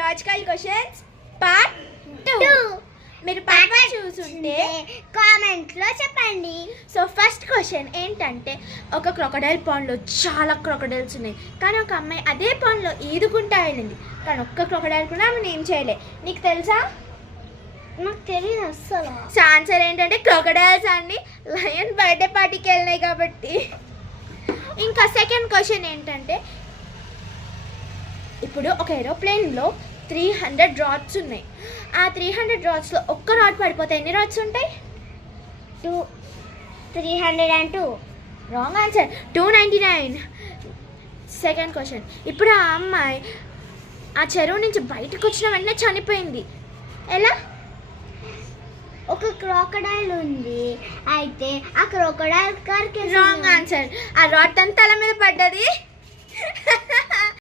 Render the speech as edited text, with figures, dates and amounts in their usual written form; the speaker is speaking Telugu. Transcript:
Logical questions part 2. మీరు పార్ట్ 1 చూసుంటే కామెంట్లో చెప్పండి. సో ఫస్ట్ క్వశ్చన్ ఏంటంటే, ఒక క్రొకడైల్ పాండ్లో చాలా క్రొకడైల్స్ ఉన్నాయి, కానీ ఒక అమ్మాయి అదే పాండ్లో ఈదుకుంటా వెళ్ళింది, కానీ ఒక్క క్రొకడైల్ కూడా ఆమెను ఏం చేయలే. నీకు తెలుసా? నాకు తెలియదు అస్సలు. సో ఆన్సర్ ఏంటంటే క్రొకడైల్స్ అండి. లయన్ బర్త్డే పార్టీకి వెళ్ళినాయి కాబట్టి. ఇంకా సెకండ్ క్వశ్చన్ ఏంటంటే, ఇప్పుడు ఒక ఏరోప్లేన్లో 300 రాడ్స్ ఉన్నాయి. ఆ 300 రాడ్స్లో ఒక్క రాడ్ పడిపోతే ఎన్ని రాడ్స్ ఉంటాయి? 302. Wrong answer, 299. సెకండ్ క్వశ్చన్, ఇప్పుడు ఆ అమ్మాయి ఆ చెరువు నుంచి బయటకు వచ్చిన వెంటనే చనిపోయింది. ఎలా? ఒక క్రోకడైల్ ఉంది, అయితే ఆ క్రోకడైల్ కార్కి. రాంగ్ ఆన్సర్, ఆ రాడ్ తన తల మీద పడ్డది.